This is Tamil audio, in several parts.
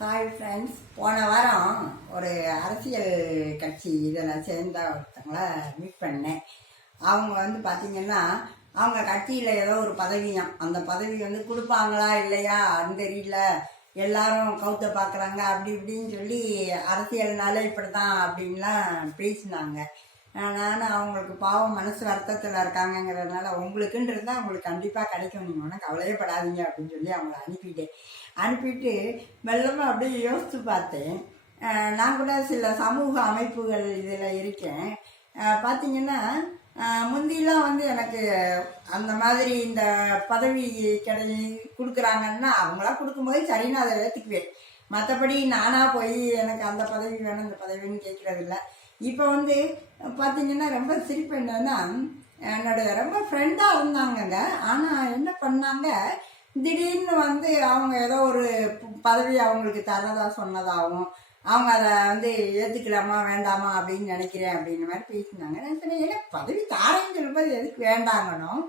ஹாய் ஃப்ரெண்ட்ஸ் போன வாரம் ஒரு அரசியல் கட்சி இதில் சேர்ந்த ஒருத்தங்கள மீட் பண்ணேன். அவங்க வந்து பார்த்தீங்கன்னா அவங்க கட்சியில் ஏதோ ஒரு பதவியாம் அந்த பதவி வந்து கொடுப்பாங்களா இல்லையா? அந்த தெரியல. எல்லாரும் கவுத்த பார்க்குறாங்க அப்படி இப்படின்னு சொல்லி அரசியல்னாலே இப்படி தான் அப்படின்லாம் பேசினாங்க. நான் அவங்களுக்கு பாவம் மனசு வருத்தத்தில் இருக்காங்கங்கிறதுனால உங்களுக்குன்றது அவங்களுக்கு கண்டிப்பாக கிடைக்கும். நீங்கள் ஒன்றும் கவலையப்படாதீங்க அப்படின்னு சொல்லி அவங்கள அனுப்பிட்டேன். அனுப்பிட்டு மெல்லமாக அப்படியே யோசித்து பார்த்தேன். நான் கூட சில சமூக அமைப்புகள் இதில் இருக்கேன். பார்த்தீங்கன்னா முந்திலாம் வந்து எனக்கு அந்த மாதிரி இந்த பதவி கிடை கொடுக்குறாங்கன்னா அவங்களா கொடுக்கும்போது சரின்னு அதை ஏற்றுக்குவேன் மற்றபடி நானாக போய் எனக்கு அந்த பதவி வேணும் இந்த பதவின்னு கேட்குறதில்ல இப்போ வந்து பார்த்தீங்கன்னா ரொம்ப சிரிப்பு என்னன்னா என்னோட ரொம்ப ஃப்ரெண்டாக இருந்தாங்கங்க. ஆனால் என்ன பண்ணாங்க? திடீர்னு வந்து அவங்க ஏதோ ஒரு பதவி அவங்களுக்கு தரதா சொன்னதாகவும் அவங்க அதை வந்து ஏற்றுக்கலாமா வேண்டாமா அப்படின்னு நினைக்கிறேன் அப்படின்ற மாதிரி பேசினாங்க. நான் சொன்னேன் ஏன்னா பதவி தாரேன்னு சொல்லும்போது எதுக்கு வேண்டாங்கணும்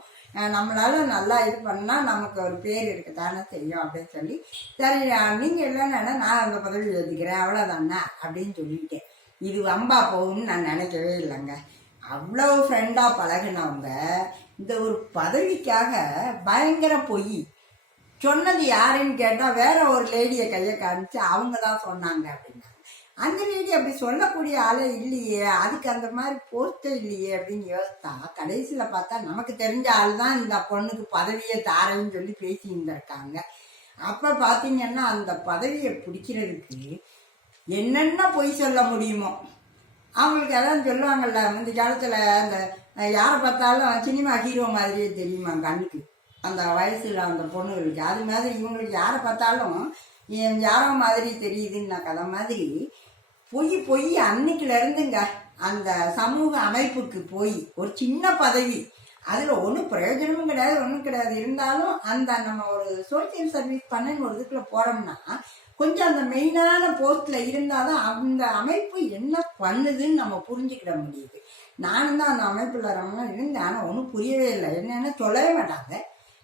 நம்மளால நல்லா இது பண்ணால் நமக்கு ஒரு பேர் இருக்கு தானே தெரியும் அப்படின்னு சொல்லி சரி நீங்கள் இல்லைன்னா நான் அந்த பதவி ஏற்றுக்கிறேன் அவ்வளோதானே அப்படின்னு சொல்லிட்டேன். இது வம்பா போகும்னு நான் நினைக்கவே இல்லைங்க. அவ்வளோ ஃப்ரெண்டாக பழகுனவங்க இந்த ஒரு பதவிக்காக பயங்கர பொய். சொன்னது யாருன்னு கேட்டால் வேற ஒரு லேடியை கையை காமிச்சு அவங்க தான் சொன்னாங்க அப்படின்னாங்க. அந்த லேடி அப்படி சொல்லக்கூடிய ஆளே இல்லையே அதுக்கு அந்த மாதிரி போஸ்டே இல்லையே அப்படின்னு யோசித்தா கடைசியில் பார்த்தா நமக்கு தெரிஞ்ச ஆள் தான் இந்த பொண்ணுக்கு பதவியை தாரேன்னு சொல்லி பேசி இருந்திருக்காங்க அப்போ பார்த்தீங்கன்னா அந்த பதவியை பிடிக்கிறதுக்கு என்னென்ன பொய் சொல்ல முடியுமோ. அவங்களுக்கு அதான் சொல்லுவாங்கள்ல முந்தைய காலத்தில் அந்த யாரை பார்த்தாலும் சினிமா ஹீரோ மாதிரியே தெரியுமா கண்ணுக்கு அந்த வயசில் அந்த பொண்ணுகளுக்கு. அது மாதிரி இவங்களுக்கு யாரை பார்த்தாலும் என் யாரோ மாதிரி தெரியுதுன்னு கதை மாதிரி பொய் பொய் அன்னைக்குல இருந்துங்க. அந்த சமூக அமைப்புக்கு போய் ஒரு சின்ன பதவி. அதில் ஒன்றும் பிரயோஜனமும் கிடையாது ஒன்றும் கிடையாது. இருந்தாலும் அந்த நம்ம ஒரு சோசியல் சர்வீஸ் பண்ணன்னு ஒரு இதுக்குள்ளே போகிறோம்னா கொஞ்சம் அந்த மெயினான போஸ்ட்டில் இருந்தால் தான் அந்த அமைப்பு என்ன பண்ணுதுன்னு நம்ம புரிஞ்சுக்கிட முடியுது. நானும் தான் அந்த அமைப்பில் ரொம்ப இருந்தேன். ஆனால் ஒன்றும் புரியவே இல்லை. என்னென்ன சொல்லவே மாட்டாங்க.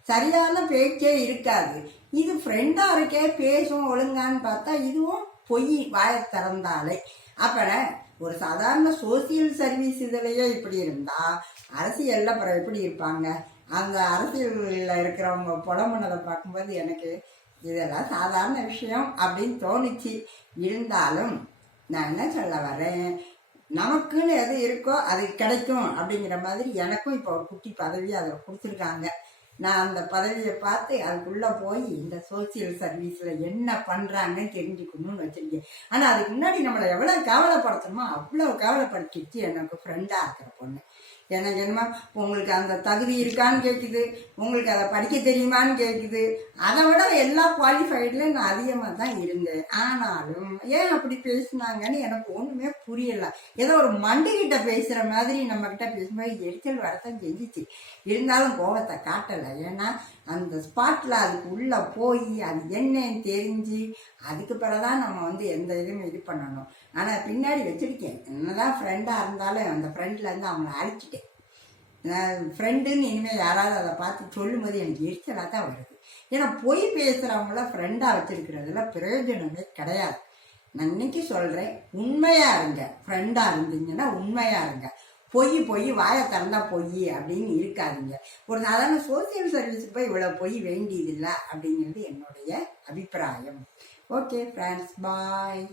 சரியான பேச்சே இருக்காது. இது ஃப்ரெண்டாக இருக்கே பேசும் ஒழுங்கான்னு பார்த்தா இதுவும் பொய் வாய திறந்தாலே. அப்போ ஒரு சாதாரண சோசியல் சர்வீஸ் இதுலேயே இப்படி இருந்தால் அரசியலில் அப்புறம் எப்படி இருப்பாங்க? அந்த அரசியலில் இருக்கிறவங்க புலம்புனதை பார்க்கும்போது எனக்கு இதெல்லாம் சாதாரண விஷயம் அப்படின்னு தோணுச்சு. இருந்தாலும் நான் என்ன சொல்ல வரேன்? நமக்குன்னு எது இருக்கோ அது கிடைக்கும் அப்படிங்கிற மாதிரி எனக்கும் இப்போ ஒரு குட்டி பதவி அதில் கொடுத்துருக்காங்க. நான் அந்த பதவியை பார்த்து அதுக்குள்ளே போய் இந்த சோசியல் சர்வீஸில் என்ன பண்ணுறாங்கன்னு தெரிஞ்சுக்கணும்னு வச்சுருக்கேன். ஆனால் அதுக்கு முன்னாடி நம்மளை எவ்வளோ கவலைப்படுத்தணுமோ அவ்வளோ கவலைப்படுத்திச்சு எனக்கு ஃப்ரெண்டாக இருக்கிற பொண்ணு. எனக்கு என்னமோ உங்களுக்கு அந்த தகுதி இருக்கான்னு கேட்குது உங்களுக்கு அதை படிக்க தெரியுமான்னு கேட்குது அதை விட எல்லா குவாலிஃபைட்லையும் நான் அதிகமாக தான் இருந்தேன். ஆனாலும் ஏன் அப்படி பேசுனாங்கன்னு எனக்கு ஒன்றுமே புரியலை. ஏதோ ஒரு மண்டுகிட்ட பேசுகிற மாதிரி நம்மக்கிட்ட பேசும்போது எரிச்சல் வரத்தான் செஞ்சிச்சு. இருந்தாலும் கோபத்தை காட்டலை. ஏன்னா அந்த ஸ்பாட்டில் அதுக்கு உள்ளே போய் அது என்னன்னு தெரிஞ்சு அதுக்கு பிறகுதான் நம்ம வந்து எந்த இதுவும் இது பண்ணணும். ஆனால் பின்னாடி வச்சுருக்கேன். என்னதான் ஃப்ரெண்டாக இருந்தாலும் அந்த ஃப்ரெண்ட்லேருந்து அவங்கள அழிச்சிட்டேன். ஃப்ரெண்டுன்னு இனிமேல் யாராவது அதை பார்த்து சொல்லும்போது எனக்கு எரிச்சலாக தான் வருது. ஏன்னா பொய் பேசுகிறவங்கள ஃப்ரெண்டாக வச்சுருக்கிறதுல பிரயோஜனமே கிடையாது. நான் இன்னைக்கு சொல்கிறேன் உண்மையாக இருங்க. ஃப்ரெண்டாக இருந்தீங்கன்னா உண்மையாக இருங்க. பொய் பொய் வாயை திறந்தா பொய் அப்படின்னு இருக்காதுங்க. ஒரு சாதாரண சோசியல் சர்வீஸ் போய் இவ்வளோ பொய் வேண்டியதில்லை அப்படிங்கிறது என்னுடைய அபிப்பிராயம். Okay friends bye